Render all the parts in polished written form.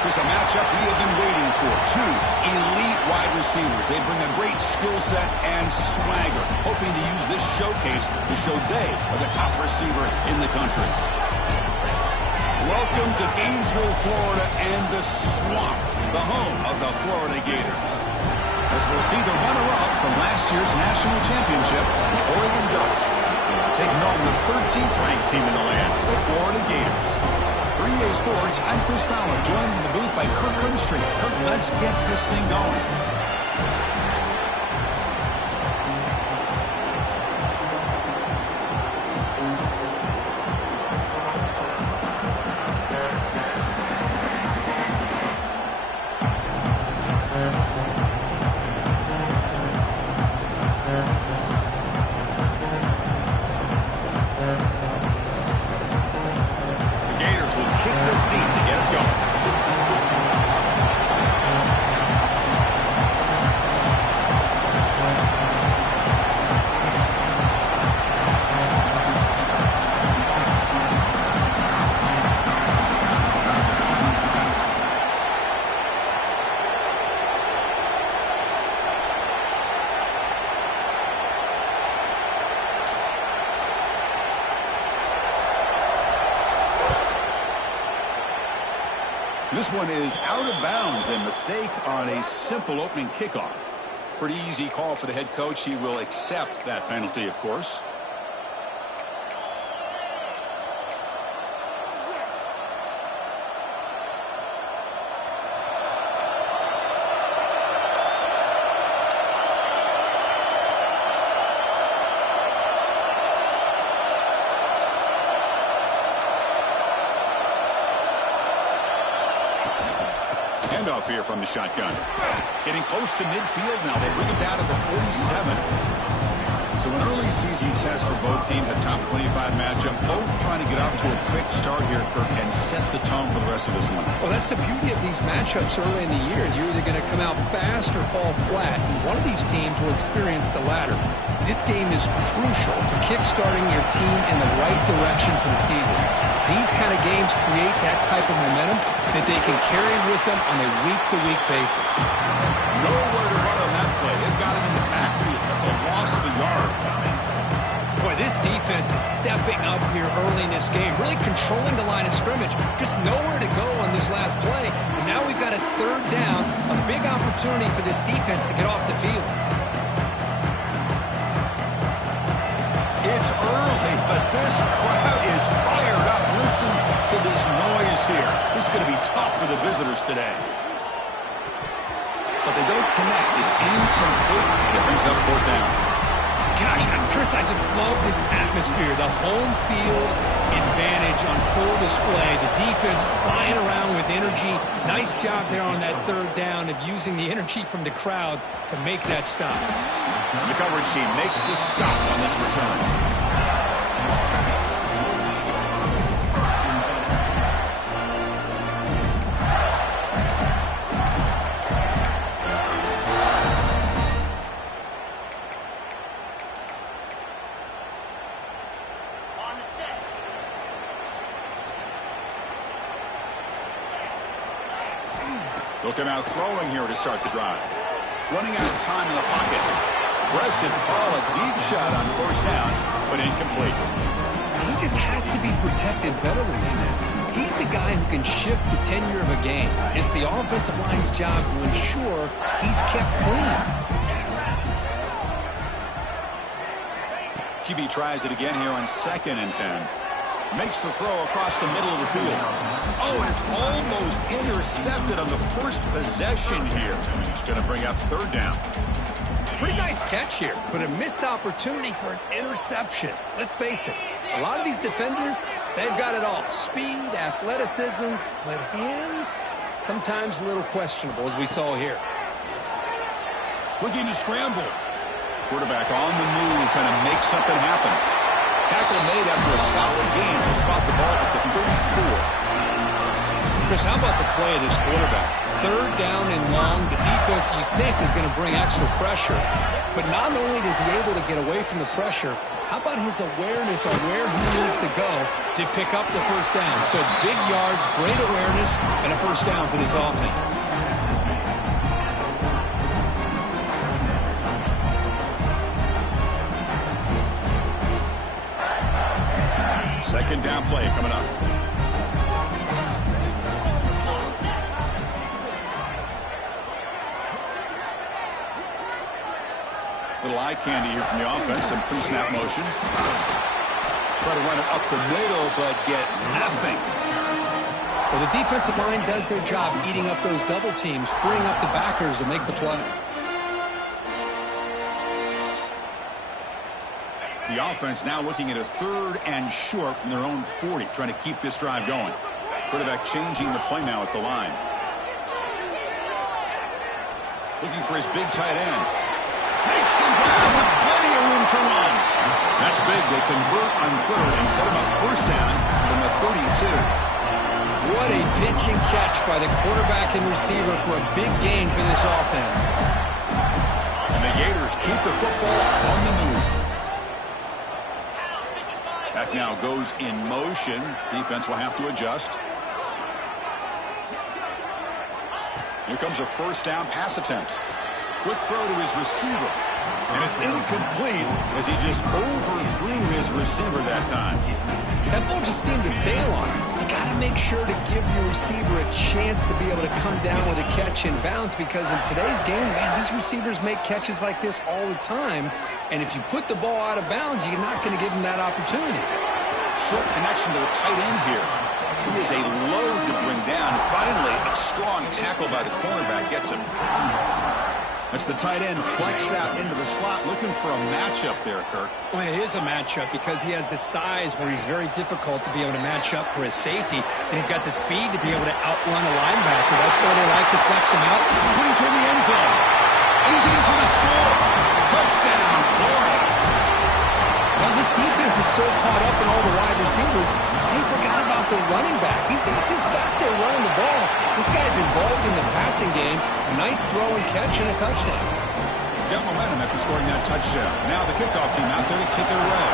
This is a matchup we have been waiting for. Two elite wide receivers. They bring a great skill set and swagger, hoping to use this showcase to show they are the top receiver in the country. Welcome to Gainesville, Florida, and the Swamp, the home of the Florida Gators. As we'll see the runner-up from last year's national championship, the Oregon Ducks, taking on the 13th ranked team in the land, the Florida Gators. For EA Sports, I'm Chris Fowler, joined in the booth by Kirk Herbstreit. Kirk, let's get this thing going. This one is out of bounds, and mistake on a simple opening kickoff. Pretty easy call for the head coach. He will accept that penalty, of course. Handoff here from the shotgun. Getting close to midfield now. They bring it down to the 47. So an early season test for both teams, a top 25 matchup. Both trying to get off to a quick start here, Kirk, and set the tone for the rest of this one. Well, that's the beauty of these matchups early in the year. You're either going to come out fast or fall flat. And one of these teams will experience the latter. This game is crucial for kickstarting your team in the right direction for the season. These kind of games create that type of momentum that they can carry with them on a week-to-week basis. Nowhere to run on that play. They've got him in the backfield. That's a loss of a yard. Boy, this defense is stepping up here early in this game, really controlling the line of scrimmage. Just nowhere to go on this last play. And now we've got a third down, a big opportunity for this defense to get off the field. It's early, but this crowd is fired up. Listen to this noise here. This is going to be tough for the visitors today. But they don't connect. It's incomplete. And it brings up fourth down. Gosh, Chris, I just love this atmosphere. The home field advantage on full display. The defense flying around with energy. Nice job there on that third down of using the energy from the crowd to make that stop. The coverage team makes the stop on this return. They'll come out throwing here to start the drive. Running out of time in the pocket. Aggressive call, a deep shot on first down, but incomplete. He just has to be protected better than that. He's the guy who can shift the tenure of a game. It's the offensive line's job to ensure he's kept clean. QB tries it again here on 2nd and 10. Makes the throw across the middle of the field. Oh, and it's almost intercepted on the first possession here. It's going to bring up third down. Pretty nice catch here, but a missed opportunity for an interception. Let's face it, a lot of these defenders, they've got it all. Speed, athleticism, but hands, sometimes a little questionable, as we saw here. Looking to scramble. Quarterback on the move, trying to make something happen. Tackle made after a solid game to spot the ball at the 34. Chris, how about the play of this quarterback? Third down and long, the defense you think is going to bring extra pressure. But not only is he able to get away from the pressure, how about his awareness on where he needs to go to pick up the first down? So big yards, great awareness, and a first down for this offense. Second down play coming up. Little eye candy here from the offense. Some pre-snap motion. Try to run it up the middle, but get nothing. Well, the defensive line does their job eating up those double teams, freeing up the backers to make the play. The offense now looking at a third and short from their own 40, trying to keep this drive going. Quarterback changing the play now at the line. Looking for his big tight end. Makes the grab with plenty of room to run. That's big. They convert on third and set him up first down from the 32. What a pitch and catch by the quarterback and receiver for a big gain for this offense. And the Gators keep the football on the move. Back now goes in motion. Defense will have to adjust. Here comes a first down pass attempt. Quick throw to his receiver. And it's incomplete as he just overthrew his receiver that time. That ball just seemed to sail on him. You got to make sure to give your receiver a chance to be able to come down with a catch and bounce, because in today's game, man, these receivers make catches like this all the time. And if you put the ball out of bounds, you're not going to give them that opportunity. Short connection to the tight end here. He is a load to bring down. Finally, a strong tackle by the cornerback gets him. That's the tight end flex out into the slot, looking for a matchup there, Kirk. Well, it is a matchup because he has the size where he's very difficult to be able to match up for his safety, and he's got the speed to be able to outrun a linebacker. That's why they like to flex him out. Putting toward the end zone. He's in for the score. Touchdown, Florida. Well, this defense is so caught up in all the wide receivers, they forgot about the running back. He's not just back there running the ball. This guy's involved in the passing game. A nice throw and catch and a touchdown. Got momentum after scoring that touchdown. Now the kickoff team out there to kick it away.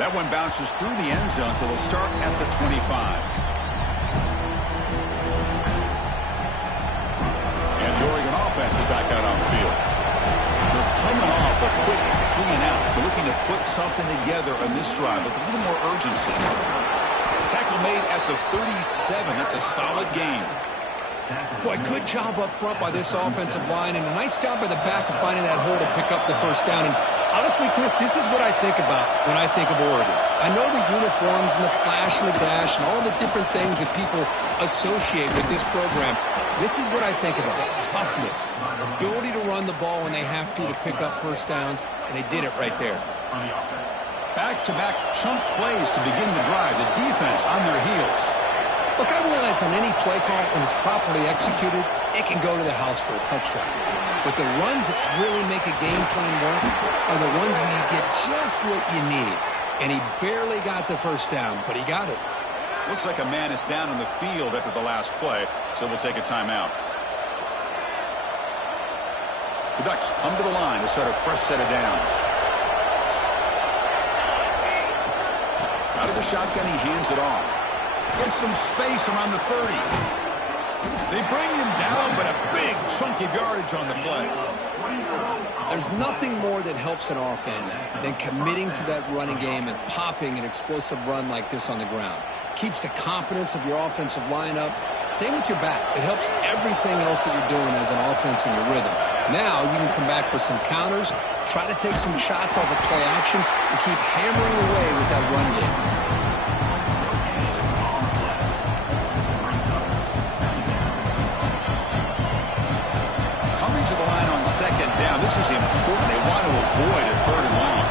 That one bounces through the end zone, so they'll start at the 25. And the Oregon offense is back out on the field. They're coming off a quick 3-and-out, so looking to put something together on this drive with a little more urgency. Tackle made at the 37. That's a solid gain. Boy, good job up front by this offensive line, and a nice job by the back of finding that hole to pick up the first down. And honestly, Chris, this is what I think about when I think of Oregon. I know the uniforms and the flash and the dash and all the different things that people associate with this program. This is what I think about. Toughness, ability to run the ball when they have to pick up first downs, and they did it right there. Back-to-back chunk plays to begin the drive. The defense on their heels. Look, I realize on any play call, when it's properly executed, it can go to the house for a touchdown. But the runs that really make a game plan work are the ones where you get just what you need. And he barely got the first down, but he got it. Looks like a man is down on the field after the last play, so we'll take a timeout. The Ducks come to the line to start a fresh set of downs. Out of the shotgun, he hands it off. Gets some space around the 30. They bring him down, but a big chunk of yardage on the play. There's nothing more that helps an offense than committing to that running game and popping an explosive run like this on the ground. Keeps the confidence of your offensive lineup. Same with your back. It helps everything else that you're doing as an offense in your rhythm. Now you can come back with some counters, try to take some shots off of play action, and keep hammering away with that run game. Coming to the line on second down. This is important. They want to avoid a third and long.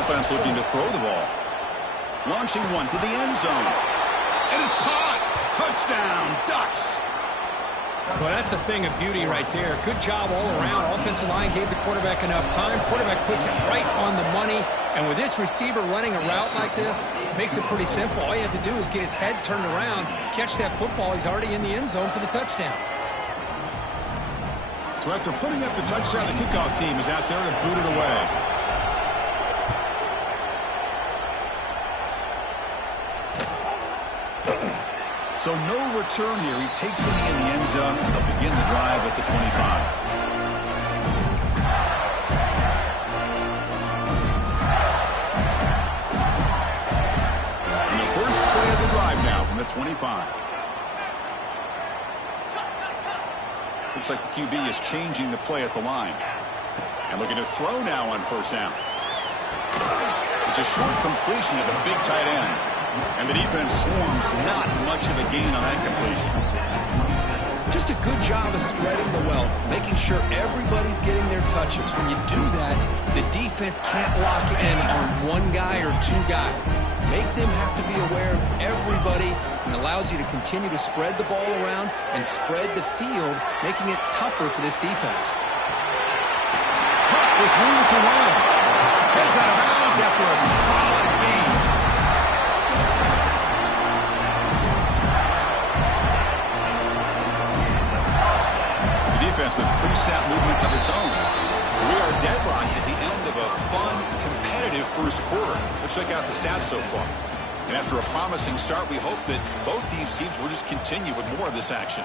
Offense looking to throw the ball. Launching one to the end zone. And it's caught. Touchdown, Ducks. Well, that's a thing of beauty right there. Good job all around. Offensive line gave the quarterback enough time. Quarterback puts it right on the money. And with this receiver running a route like this, makes it pretty simple. All you have to do is get his head turned around, catch that football. He's already in the end zone for the touchdown. So after putting up the touchdown, the kickoff team is out there to boot it away. So no return here. He takes it in the end zone. They'll begin the drive at the 25. And the first play of the drive now from the 25. Looks like the QB is changing the play at the line. And looking to throw now on first down. It's a short completion to the big tight end. And the defense swarms, not much of a gain on that completion. Just a good job of spreading the wealth, making sure everybody's getting their touches. When you do that, the defense can't lock in on one guy or two guys. Make them have to be aware of everybody, and allows you to continue to spread the ball around and spread the field, making it tougher for this defense. Hunt with room to run. Heads out of bounds after a solid game. Defense with pre-snap movement of its own. We are deadlocked at the end of a fun, competitive first quarter. Let's check out the stats so far. And after a promising start, we hope that both these teams will just continue with more of this action.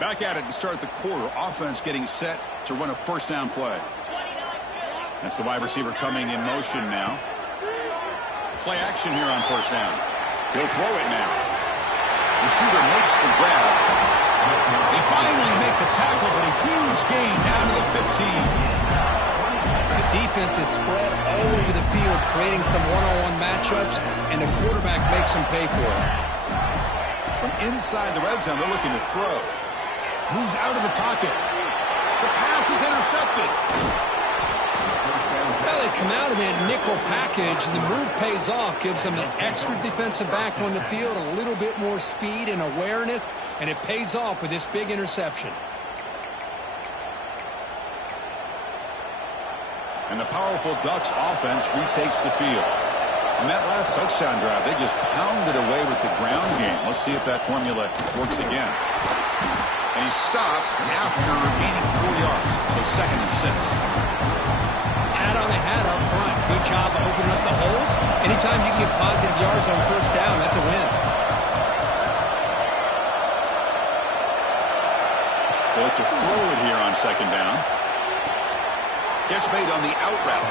Back at it to start the quarter. Offense getting set to run a first down play. That's the wide receiver coming in motion now. Play action here on first down. He'll throw it now. Receiver makes the grab. They finally make the tackle, but a huge gain down to the 15. The defense is spread all over the field, creating some one-on-one matchups, and the quarterback makes them pay for it. From inside the red zone, they're looking to throw. Moves out of the pocket. The pass is intercepted. Well, they come out of that nickel package, and the move pays off. Gives them an extra defensive back on the field, a little bit more speed and awareness, and it pays off with this big interception. And the powerful Ducks offense retakes the field. On that last touchdown drive, they just pounded away with the ground game. Let's see if that formula works again. And he's stopped after gaining 4 yards, so 2nd and 6. Hat on the hat up front. Good job of opening up the holes. Anytime you can get positive yards on first down, that's a win. They look to throw it here on 2nd down. Catch made on the out route.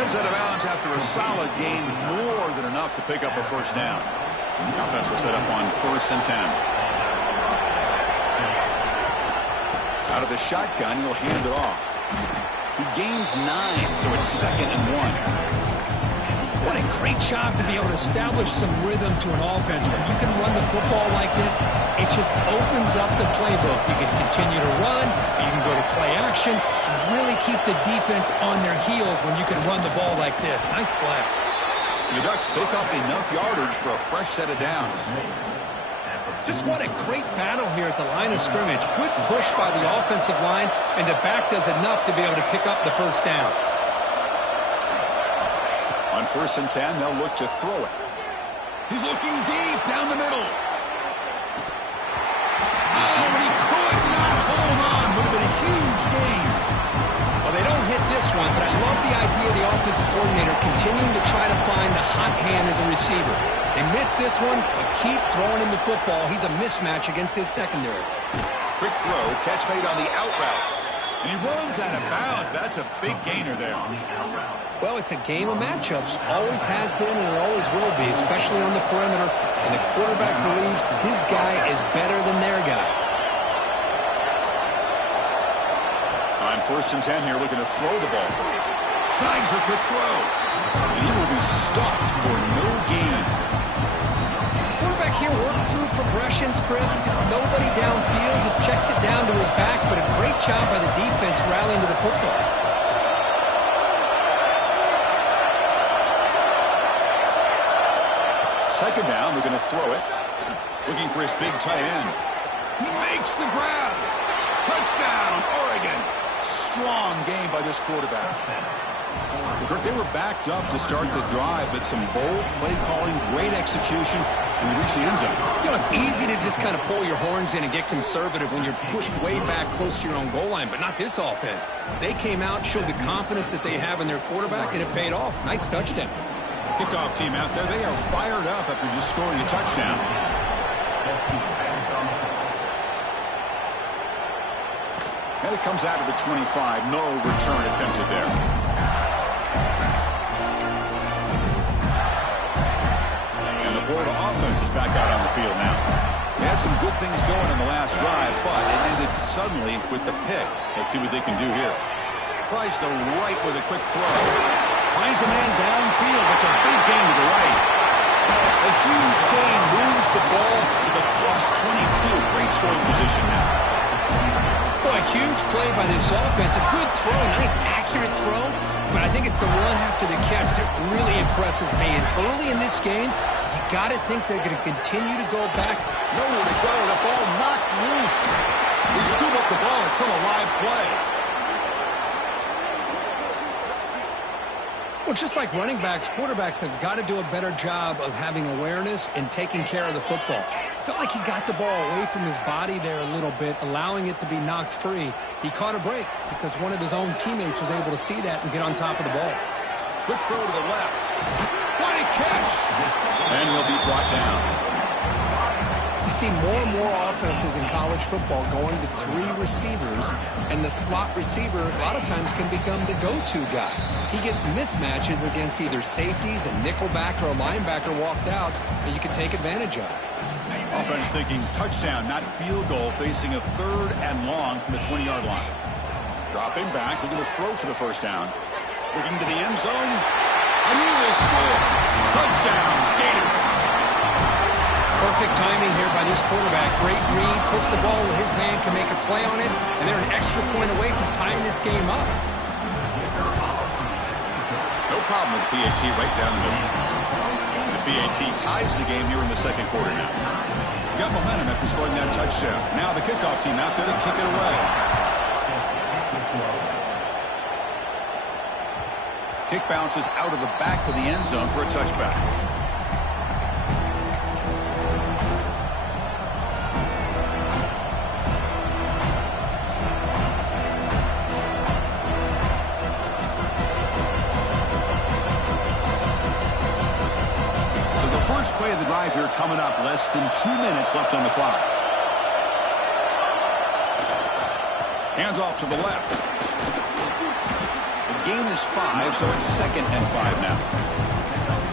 Heads out of bounds after a solid gain, more than enough to pick up a first down. The offense will set up on 1st and 10. Out of the shotgun, he'll hand it off. He gains 9, so it's 2nd and 1. What a great job to be able to establish some rhythm to an offense. When you can run the football like this, it just opens up the playbook. You can continue to run, you can go to play action, and really keep the defense on their heels when you can run the ball like this. Nice play. The Ducks pick up enough yardage for a fresh set of downs. Just what a great battle here at the line of scrimmage. Good push by the offensive line, and the back does enough to be able to pick up the first down. On 1st and 10, they'll look to throw it. He's looking deep down the middle. Oh, but he could not hold on. Would have been a huge gain. Well, they don't hit this one, but I love the idea of the offensive coordinator continuing to try to find the hot hand as a receiver. They missed this one, but keep throwing him the football. He's a mismatch against his secondary. Quick throw, catch made on the out route. And he runs out of bounds. That's a big gainer there. Well, it's a game of matchups. Always has been and it always will be, especially on the perimeter. And the quarterback believes his guy is better than their guy. On 1st and 10 here, looking to throw the ball. Snags a quick throw. And he will be stuffed for no gain. Quarterback here works through progressions, Chris. Just nobody downfield, just checks it down to his back, but a great job by the defense rallying to the football. Second down, we're going to throw it. Looking for his big tight end. He makes the grab. Touchdown, Oregon. Strong game by this quarterback. Kirk, they were backed up to start the drive, but some bold play calling, great execution, and they reached the end zone. You know, it's easy to just kind of pull your horns in and get conservative when you're pushed way back close to your own goal line, but not this offense. They came out, showed the confidence that they have in their quarterback, and it paid off. Nice touchdown. Kickoff team out there, they are fired up after just scoring a touchdown. And it comes out of the 25. No return attempted there. Florida offense is back out on the field now. They had some good things going in the last drive, but it ended suddenly with the pick. Let's see what they can do here. Tries the right with a quick throw. Finds a man downfield. It's a big gain to the right. A huge gain moves the ball to the +22. Great scoring position now. Boy, a huge play by this offense. A good throw, a nice accurate throw, but I think it's the run after the catch that really impresses me. And early in this game, you got to think they're going to continue to go back. Nowhere to go. The ball knocked loose. They scoop up the ball. It's still a live play. Well, just like running backs, quarterbacks have got to do a better job of having awareness and taking care of the football. Felt like he got the ball away from his body there a little bit, allowing it to be knocked free. He caught a break because one of his own teammates was able to see that and get on top of the ball. Quick throw to the left. What a catch! And he'll be brought down. You see more and more offenses in college football going to 3 receivers, and the slot receiver a lot of times can become the go-to guy. He gets mismatches against either safeties, a nickelback, or a linebacker walked out that you can take advantage of. Offense thinking touchdown, not field goal, facing a 3rd and long from the 20-yard line. Dropping back, looking to throw for the first down. Looking to the end zone, and he will score. Touchdown, Gators. Perfect timing here by this quarterback. Great read, puts the ball where his man can make a play on it, and they're an extra point away from tying this game up. No problem with PAT right down the middle. The PAT ties the game here in the second quarter now. Got momentum after scoring that touchdown. Now the kickoff team out there to kick it away. Kick bounces out of the back of the end zone for a touchback. So the first play of the drive here coming up. Less than 2 minutes left on the clock. Hands off to the left. Gain is 5, so it's 2nd and 5 now.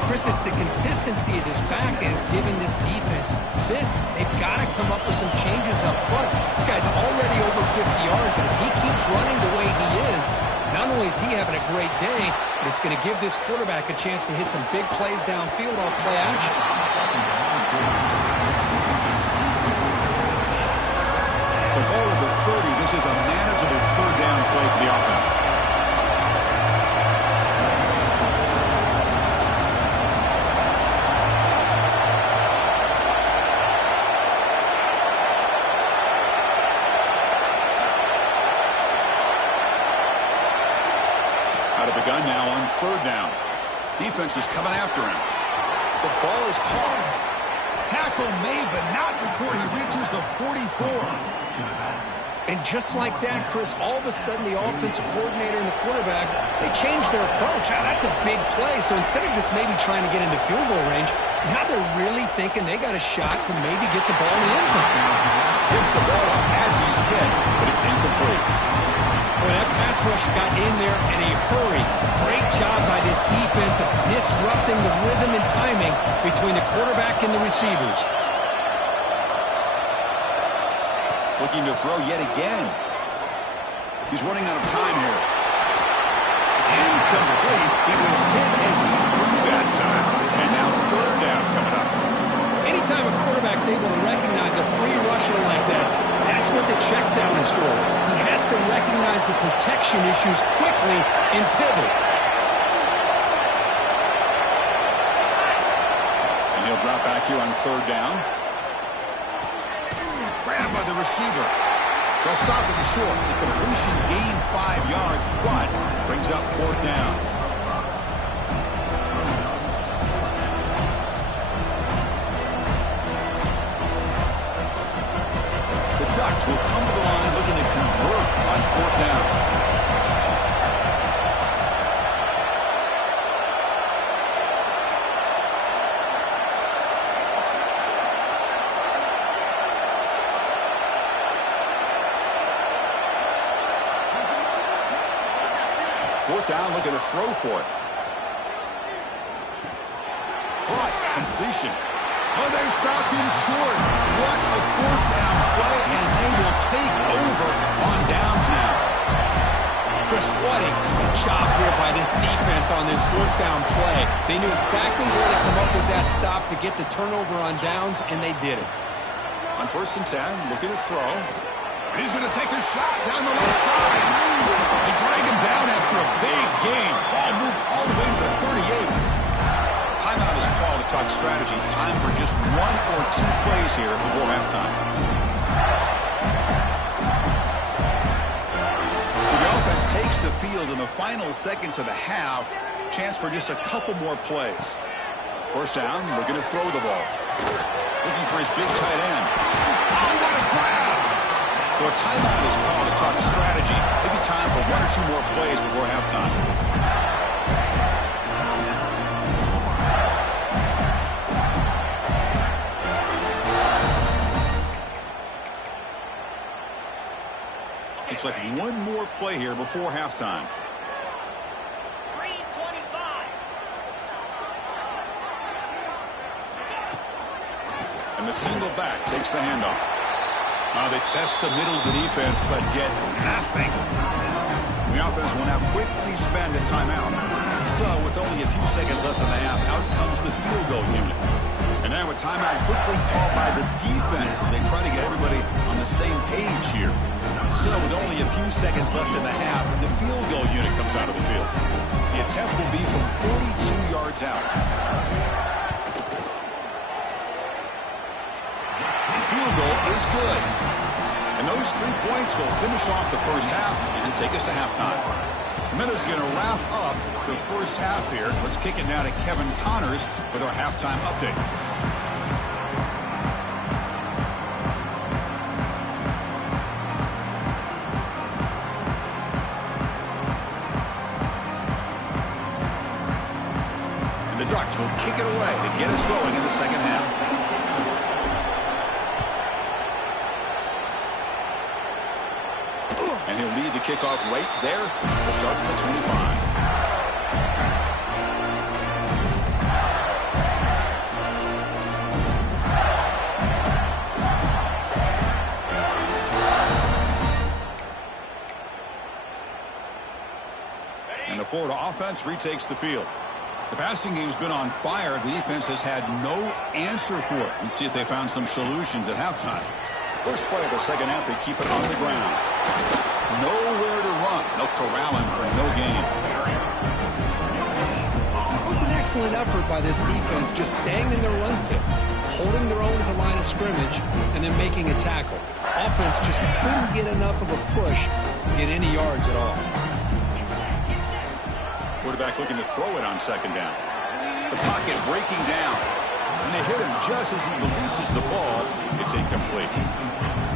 Chris, it's the consistency of this back is giving this defense fits. They've got to come up with some changes up front. This guy's already over 50 yards, and if he keeps running the way he is, not only is he having a great day, but it's going to give this quarterback a chance to hit some big plays downfield off play action. So ball at the 30. This is a manageable 3rd down play for the offense. Out of the gun now on 3rd down. Defense is coming after him. The ball is caught. Tackle made, but not before he reaches the 44. And just like that, Chris, all of a sudden the offensive coordinator and the quarterback, they changed their approach. Now, that's a big play. So instead of just maybe trying to get into field goal range, now they're really thinking they got a shot to maybe get the ball in the end zone. Gets the ball up as he's hit, but it's incomplete. Well, that pass rush got in there in a hurry. Great job by this defense of disrupting the rhythm and timing between the quarterback and the receivers. Looking to throw yet again. He's running out of time here. It's incomplete. He was hit as he threw that time. And now 3rd down coming up. Anytime a quarterback's able to recognize a free rusher like that, that's what the check down is for. He has to recognize the protection issues quickly and pivot. And he'll drop back here on third down. Grabbed by the receiver. They'll stop him short. The completion gained 5 yards, but brings up fourth down. The Ducks will come to the line looking to convert on fourth down. Fourth down, looking to throw for it. Caught, completion. Oh, they've stopped him short. What a fourth down play, and they will take over on downs now. Chris, what a great job here by this defense on this fourth down play. They knew exactly where to come up with that stop to get the turnover on downs, and they did it. On 1st and 10, looking to throw. And he's going to take a shot down the left side. They drag him down after a big gain. Ball moved all the way to the 38. Timeout is called to talk strategy. Time for just 1 or 2 plays here before halftime. So the offense takes the field in the final seconds of the half. Chance for just a couple more plays. First down, looking to throw the ball. Looking for his big tight end. Oh, what a grab! So a timeout is called to talk strategy. Maybe time for 1 or 2 more plays before halftime. Looks like 1 more play here before halftime. 3:25. And the single back takes the handoff. They test the middle of the defense, but get nothing. The offense will now quickly spend a timeout. So, with only a few seconds left in the half, out comes the field goal unit. And now a timeout quickly called by the defense as they try to get everybody on the same page here. So, with only a few seconds left in the half, the field goal unit comes out of the field. The attempt will be from 42 yards out. Field goal is good. And those 3 points will finish off the first half and take us to halftime. Minutes going to wrap up the first half here. Let's kick it now to Kevin Connors with our halftime update. And the Ducks will kick it away to get us going in the second half. And he'll lead the kickoff right there. We'll start at the 25. And the Florida offense retakes the field. The passing game's been on fire. The defense has had no answer for it. Let's see if they found some solutions at halftime. First play of the second half, they keep it on the ground. Nowhere to run. They'll corral him for no gain. It was an excellent effort by this defense, just staying in their run fits, holding their own at the line of scrimmage, and then making a tackle. Offense just couldn't get enough of a push to get any yards at all. Quarterback looking to throw it on second down. The pocket breaking down. And they hit him just as he releases the ball. It's incomplete.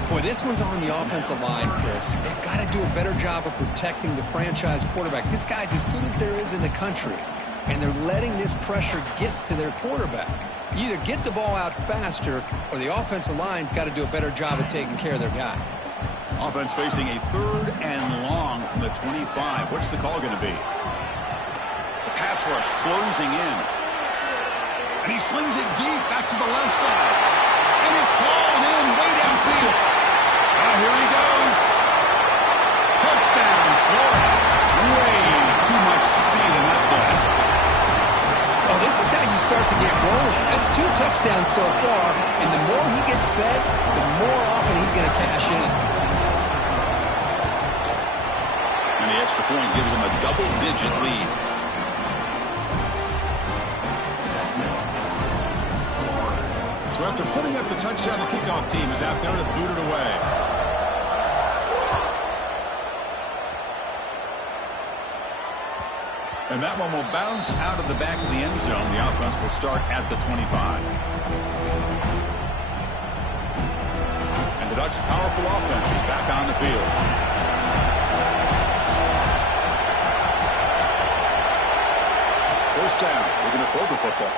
Boy, this one's on the offensive line, Chris. They've got to do a better job of protecting the franchise quarterback. This guy's as good as there is in the country, and they're letting this pressure get to their quarterback. You either get the ball out faster, or the offensive line's got to do a better job of taking care of their guy. Offense facing a 3rd and long from the 25. What's the call going to be? The pass rush closing in. And he slings it deep back to the left side. And it's hauled in way downfield. Now here he goes. Touchdown, Florida. Way too much speed in that play. Oh, this is how you start to get rolling. That's 2 touchdowns so far, and the more he gets fed, the more often he's going to cash in. And the extra point gives him a double-digit lead. So after putting up the touchdown, the kickoff team is out there to boot it away. And that one will bounce out of the back of the end zone. The offense will start at the 25. And the Ducks' powerful offense is back on the field. First down. We're going to throw the football.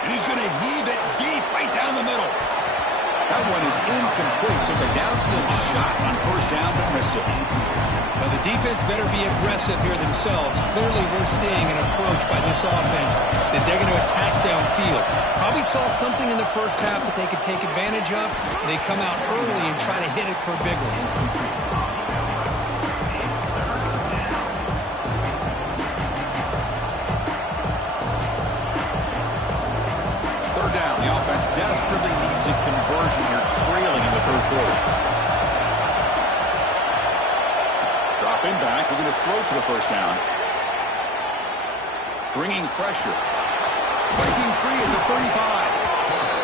And he's going to heave it deep right down the middle. That one is incomplete. Took a downfield shot on first down, but missed it. Well, the defense better be aggressive here themselves. Clearly, we're seeing an approach by this offense that they're going to attack downfield. Probably saw something in the first half that they could take advantage of. They come out early and try to hit it for a big one. Third down. The offense desperately needs a conversion here, trailing in the third quarter. Dropping back, we're going to throw for the first down. Bringing pressure. Breaking free at the 35.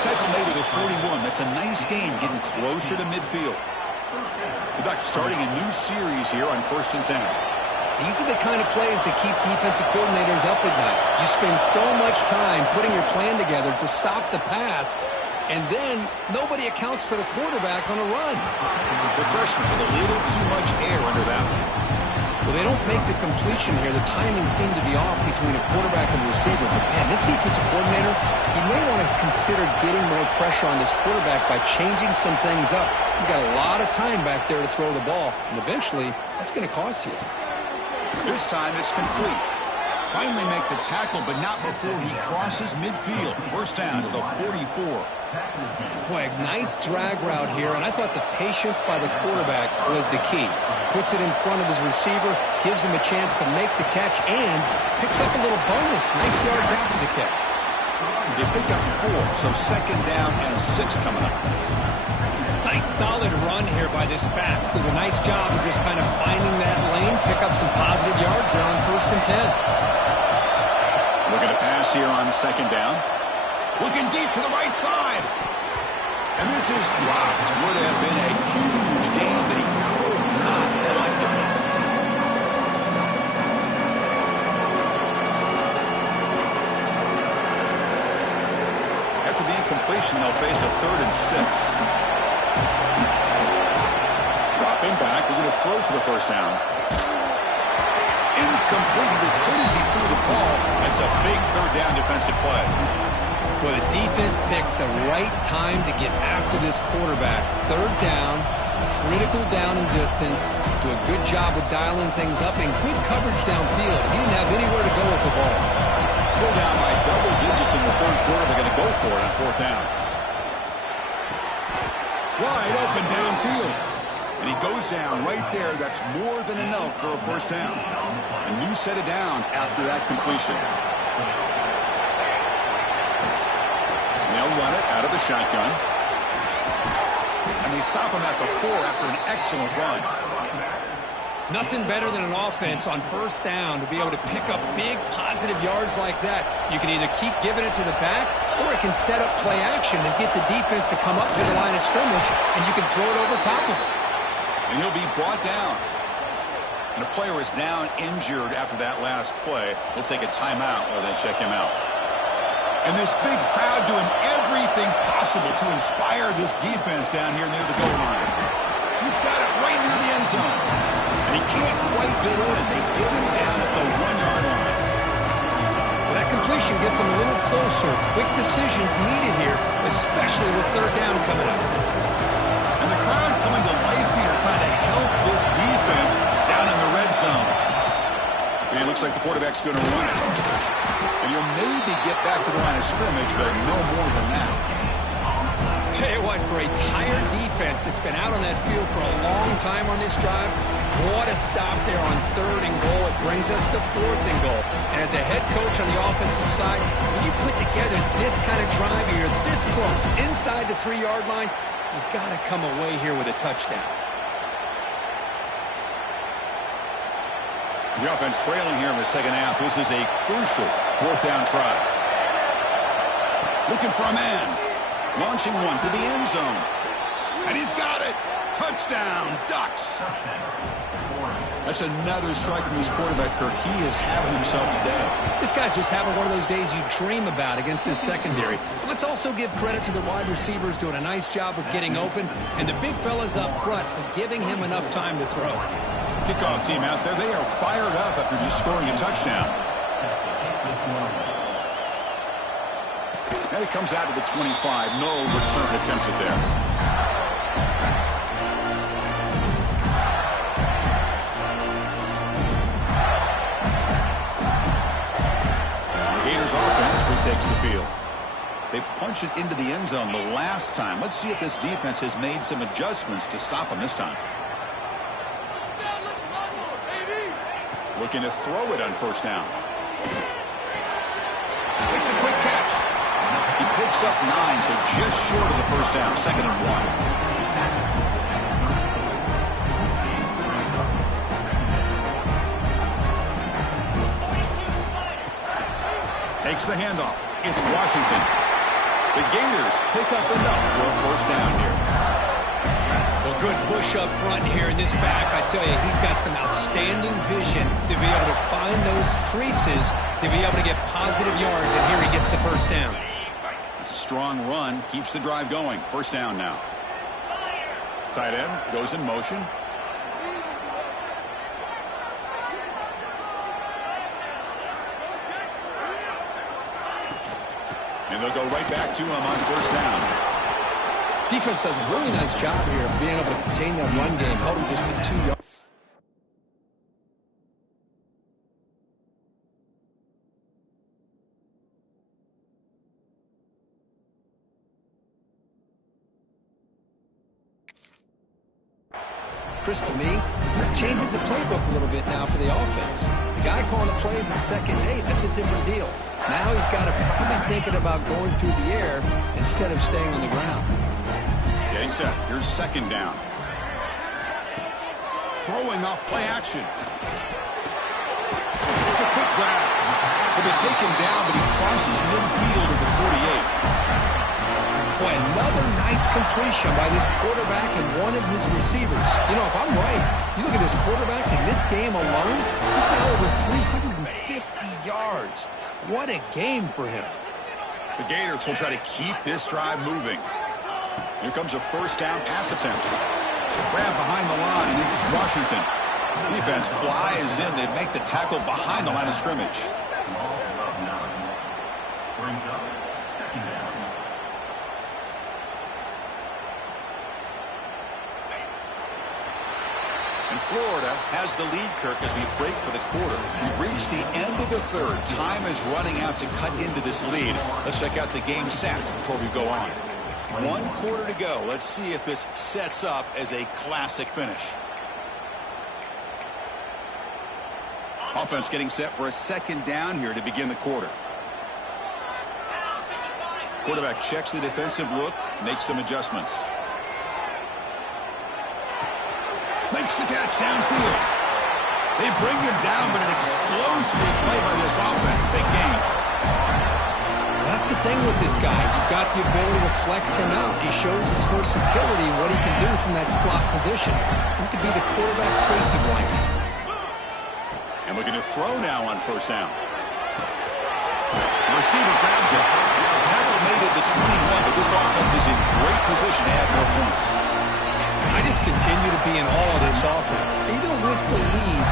Tackle made at the 41. That's a nice gain, getting closer to midfield. The Ducks starting a new series here on 1st and 10. These are the kind of plays that keep defensive coordinators up at night. You spend so much time putting your plan together to stop the pass, and then nobody accounts for the quarterback on a run. The freshman with a little too much air under that one. Well, they don't make the completion here. The timing seemed to be off between a quarterback and the receiver. But, man, this defensive coordinator, he may want to consider getting more pressure on this quarterback by changing some things up. He's got a lot of time back there to throw the ball, and eventually that's going to cost you. This time it's complete. Finally make the tackle, but not before he crosses midfield. First down to the 44. Boy, a nice drag route here, and I thought the patience by the quarterback was the key. Puts it in front of his receiver, gives him a chance to make the catch, and picks up a little bonus. Nice yards after the catch. They pick up 4, so second down and 6 coming up. Nice solid run here by this back. Did a nice job of just kind of finding that lane, pick up some positive yards there on 1st and 10. Looking to pass here on second down. Looking deep to the right side. And this is dropped. Would have been a huge gain, but he could not collect it. After the incompletion, they'll face a 3rd and 6. Dropping back, we're going to throw for the first down. Incomplete. He was hit as he threw the ball. That's a big 3rd down defensive play. Well, the defense picks the right time to get after this quarterback. 3rd down, critical down and distance. Do a good job of dialing things up and good coverage downfield. He didn't have anywhere to go with the ball. Still down by double digits in the 3rd quarter. They're going to go for it on 4th down. Wide open downfield. And he goes down right there. That's more than enough for a first down. A new set of downs after that completion. They'll run it out of the shotgun. And they stop him at the 4 after an excellent run. Nothing better than an offense on 1st down to be able to pick up big positive yards like that. You can either keep giving it to the back, or it can set up play action and get the defense to come up to the line of scrimmage, and you can throw it over top of it. And he'll be brought down. And a player is down injured after that last play. We'll take a timeout while they check him out. And this big crowd doing everything possible to inspire this defense down here near the goal line. He's got it right near the end zone. And he can't quite get in. They get him down at the 1-yard line. Well, that completion gets him a little closer. Quick decisions needed here, especially with 3rd down coming up. And the crowd coming to life here, trying to help this defense down in the red zone. And it looks like the quarterback's going to run it. And you'll maybe get back to the line of scrimmage, but no more than that. Tell you what, for a tired defense that's been out on that field for a long time on this drive, what a stop there on 3rd and goal. It brings us to 4th and goal. And as a head coach on the offensive side, when you put together this kind of drive here, this close, inside the 3-yard line, you got to come away here with a touchdown. The offense trailing here in the second half. This is a crucial 4th down try. Looking for a man. Launching one to the end zone. And he's got it. Touchdown, Ducks. That's another strike from this quarterback, Kirk. He is having himself a day. This guy's just having one of those days you dream about against this secondary. But let's also give credit to the wide receivers doing a nice job of getting open, and the big fellas up front for giving him enough time to throw. Kickoff team out there, they are fired up after just scoring a touchdown. And it comes out to the 25. No return attempted there. Offense retakes the field. They punch it into the end zone the last time. Let's see if this defense has made some adjustments to stop them this time. Looking to throw it on first down. Takes a quick catch. He picks up 9, so just short of the first down. 2nd and 1. Takes the handoff. It's Washington. The Gators pick up enough for a first down here. Well, good push up front here in this back. I tell you, he's got some outstanding vision to be able to find those creases, to be able to get positive yards, and here he gets the first down. It's a strong run. Keeps the drive going. First down now. Tight end goes in motion. And they'll go right back to him on first down. Defense does a really nice job here of being able to contain that run game, held him just with 2 yards. Chris, to me, this changes the playbook a little bit now for the offense. The guy calling the plays at 2nd and 8, that's a different deal. Now he's got to probably thinking about going through the air instead of staying on the ground. Getting set. Here's 2nd down. Throwing off play action. It's a quick grab. He'll be taken down, but he crosses midfield at the 48. Boy, another nice completion by this quarterback and one of his receivers. You know, if I'm right, you look at this quarterback in this game alone, he's now over 350 yards. What a game for him. The Gators will try to keep this drive moving. Here comes a first down pass attempt. Grab behind the line. It's Washington. Defense flies in. They make the tackle behind the line of scrimmage. And Florida has the lead, Kirk, as we break for the quarter. We reach the end of the 3rd. Time is running out to cut into this lead. Let's check out the game stats before we go on. 1 quarter to go. Let's see if this sets up as a classic finish. Offense getting set for a 2nd down here to begin the quarter. Quarterback checks the defensive look, makes some adjustments. Makes the catch downfield. They bring him down, but an explosive play by this offense. Big game. That's the thing with this guy. You've got the ability to flex him out. He shows his versatility, what he can do from that slot position. He could be the quarterback safety blanket. And looking to throw now on first down. The receiver grabs it. Tackle made at the 21, but this offense is in great position to add more points. I just continue to be in awe of this offense. Even with the lead,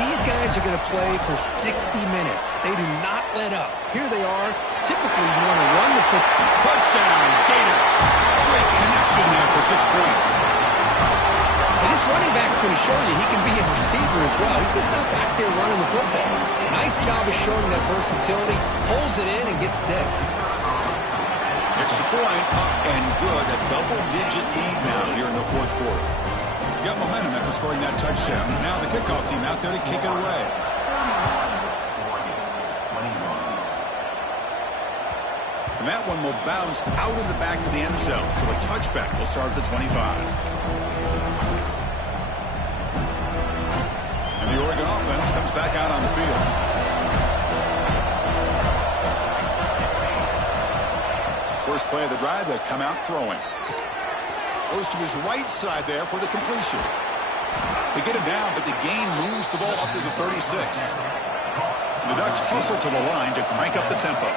these guys are going to play for 60 minutes. They do not let up. Here they are. Typically, you want to run the football. Touchdown, Gators. Great connection there for 6 points. And this running back's going to show you he can be a receiver as well. He's just not back there running the football. Nice job of showing that versatility. Pulls it in and gets 6. Extra point, up and good. A double-digit lead now here in the 4th quarter. Got momentum after scoring that touchdown. Now the kickoff team out there to kick it away. And that one will bounce out of the back of the end zone. So a touchback will start at the 25. And the Oregon offense comes back out on the field. First play of the drive, they'll come out throwing. Goes to his right side there for the completion. They get him down, but the gain moves the ball up to the 36. The Ducks hustle to the line to crank up the tempo.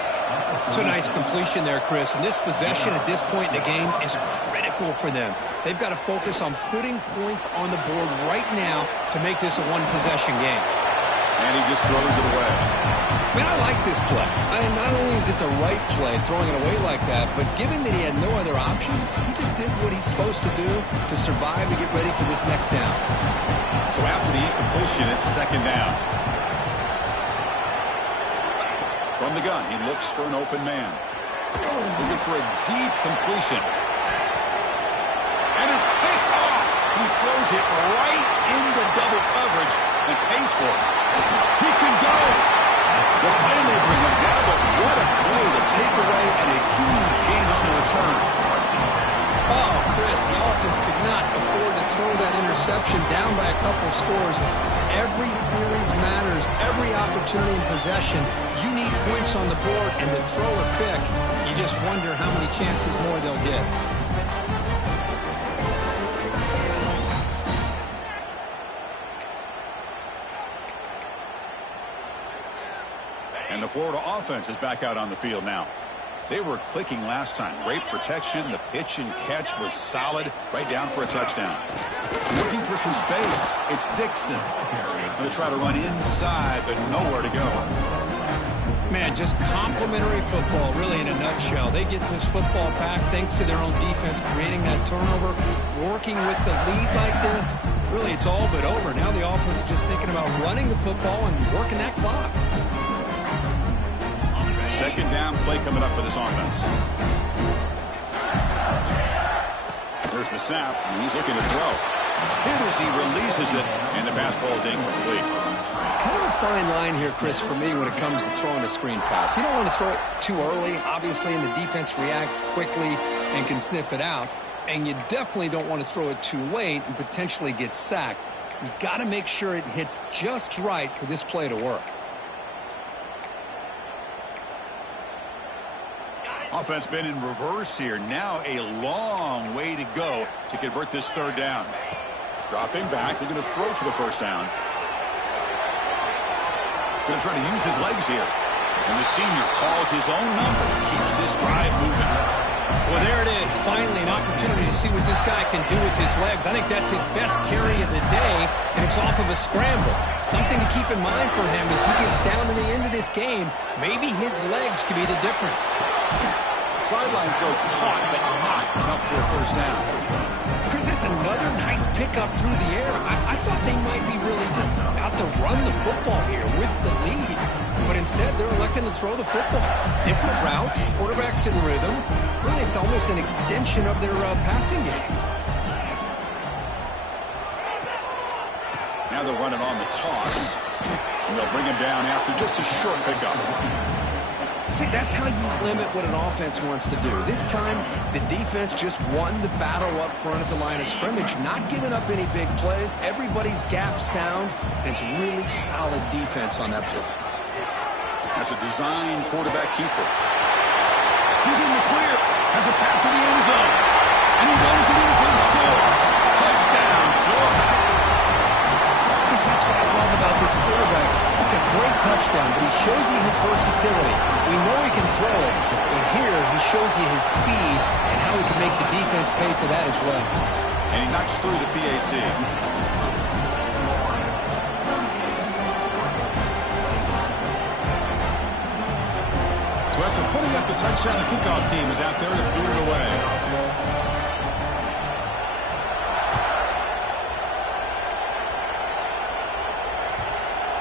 It's a nice completion there, Chris. And this possession at this point in the game is critical for them. They've got to focus on putting points on the board right now to make this a one-possession game. And he just throws it away. Man, I like this play. Not only is it the right play, throwing it away like that, but given that he had no other option, he just did what he's supposed to do to survive and get ready for this next down. So after the incompletion, it's second down. From the gun, he looks for an open man. Looking for a deep completion. And it's picked off. He throws it right into double coverage and pays for it. He can go. They'll finally bring him down, but what a play. The takeaway and a huge gain on the return. Oh, Chris, the offense could not afford to throw that interception down by a couple scores. Every series matters. Every opportunity in possession. You need points on the board, and to throw a pick, you just wonder how many chances more they'll get. And the Florida offense is back out on the field now. They were clicking last time. Great protection. The pitch and catch was solid. Right down for a touchdown. Looking for some space. It's Dixon. Going to try to run inside, but nowhere to go. Man, just complimentary football, really, in a nutshell. They get this football back thanks to their own defense, creating that turnover, working with the lead like this. Really, it's all but over. Now the offense is just thinking about running the football and working that clock. Second down play coming up for this offense. There's the snap, and he's looking to throw. Hit as he releases it, and the pass ball is incomplete. Kind of a fine line here, Chris, for me when it comes to throwing a screen pass. You don't want to throw it too early, obviously, and the defense reacts quickly and can sniff it out. And you definitely don't want to throw it too late and potentially get sacked. You got to make sure it hits just right for this play to work. Offense been in reverse here. Now a long way to go to convert this third down. Dropping back. They're going to throw for the first down. Going to try to use his legs here. And the senior calls his own number. Keeps this drive moving. Well, there it is. Finally, an opportunity to see what this guy can do with his legs. I think that's his best carry of the day, and it's off of a scramble. Something to keep in mind for him as he gets down to the end of this game. Maybe his legs could be the difference. Sideline throw caught, but not enough for a first down. Chris, that's another nice pickup through the air. I thought they might be really just out to run the football here with the lead. But instead, they're electing to throw the football. Different routes, quarterbacks in rhythm. Really, it's almost an extension of their passing game. Now they'll run it on the toss. And they'll bring him down after just a short pickup. See, that's how you limit what an offense wants to do. This time, the defense just won the battle up front at the line of scrimmage, not giving up any big plays. Everybody's gap sound, and it's really solid defense on that play. That's a design quarterback keeper. He's in the clear. Has a path to the end zone. And he runs it in for the score. Touchdown, Florida. Chris, that's what I love about this quarterback. It's a great touchdown, but he shows you his versatility. We know he can throw it, but here he shows you his speed and how he can make the defense pay for that as well. And he knocks through the PAT. So after putting up a touchdown, the kickoff team is out there to boot it away.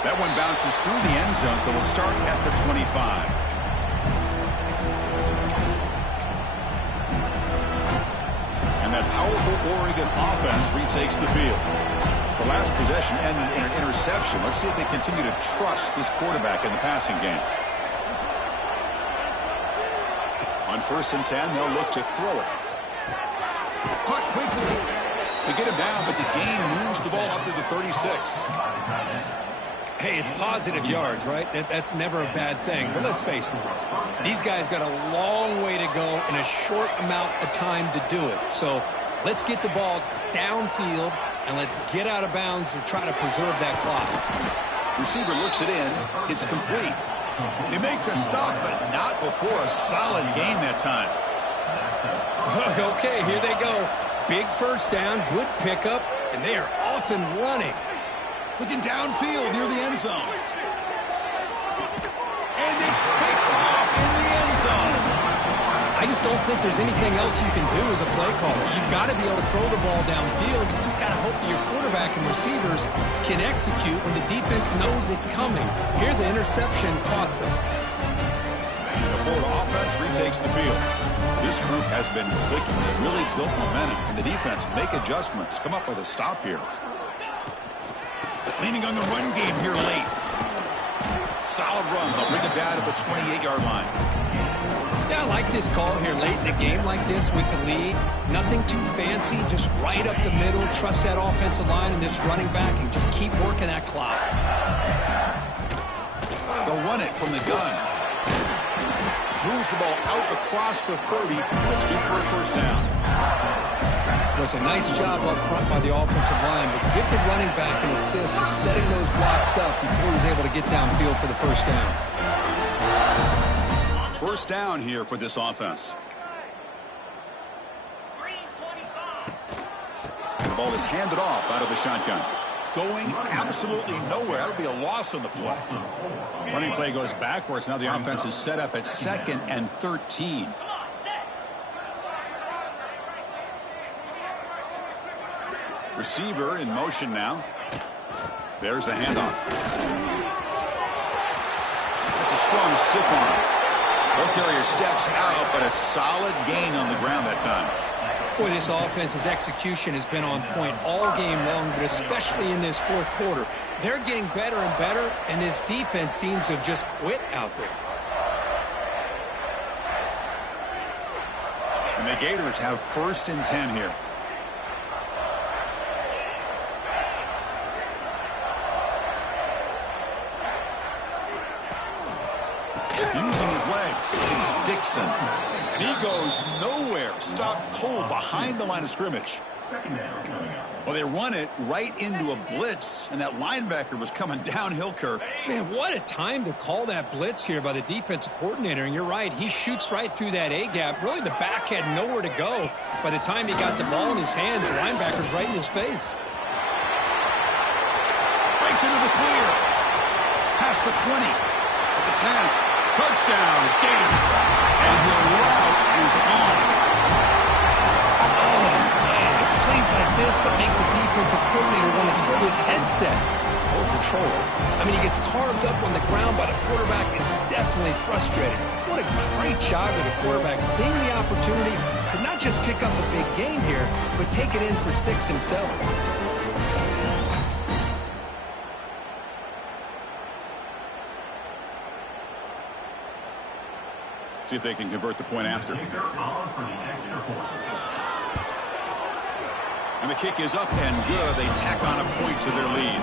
That one bounces through the end zone, so they'll start at the 25. And that powerful Oregon offense retakes the field. The last possession ended in an interception. Let's see if they continue to trust this quarterback in the passing game. On 1st and 10, they'll look to throw it. Caught quickly. They get him down, but the gain moves the ball up to the 36. Hey, it's positive yards, right? That's never a bad thing. But let's face it, these guys got a long way to go in a short amount of time to do it. So let's get the ball downfield, and let's get out of bounds to try to preserve that clock. Receiver looks it in. It's complete. They make the stop, but not before a solid gain that time. Okay, here they go. Big first down, good pickup, and they are off and running. Looking downfield near the end zone. And it's picked off in the end zone. I just don't think there's anything else you can do as a play caller. You've got to be able to throw the ball downfield. You just got to hope that your quarterback and receivers can execute when the defense knows it's coming. Here, the interception cost them. The Florida offense retakes the field. This group has been clicking. They really built momentum. And the defense make adjustments. Come up with a stop here. Leaning on the run game here late. Solid run. They'll bring it down to the 28-yard line. Yeah, I like this call here late in the game like this with the lead. Nothing too fancy, just right up the middle. Trust that offensive line and this running back and just keep working that clock. They'll run it from the gun. Moves the ball out across the 30. That's good for a first down. It was a nice job up front by the offensive line, but give the running back an assist for setting those blocks up before he's able to get downfield for the first down. First down here for this offense. And the ball is handed off out of the shotgun. Going absolutely nowhere. That'll be a loss on the play. Running play goes backwards. Now the offense is set up at 2nd and 13. Receiver in motion now. There's the handoff. That's a strong stiff arm. Ball carrier steps out, but a solid gain on the ground that time. Boy, this offense's execution has been on point all game long, but especially in this fourth quarter. They're getting better and better, and this defense seems to have just quit out there. And the Gators have 1st and 10 here. Using his legs, it's Dixon. And he goes nowhere. Stopped cold behind the line of scrimmage. Well, they run it right into a blitz, and that linebacker was coming downhill, Kirk. Man, what a time to call that blitz here by the defensive coordinator. And you're right, he shoots right through that A-gap. Really, the back had nowhere to go. By the time he got the ball in his hands, the linebacker's right in his face. Breaks into the clear. Past the 20. At the 10. Touchdown, Gators. And the route is on. Oh, man, it's plays like this that make the defensive coordinator want to throw his headset or controller. I mean, he gets carved up on the ground by the quarterback, is definitely frustrated. What a great job of the quarterback seeing the opportunity to not just pick up a big gain here, but take it in for 6 himself. See if they can convert the point after. And the kick is up and good. They tack on a point to their lead.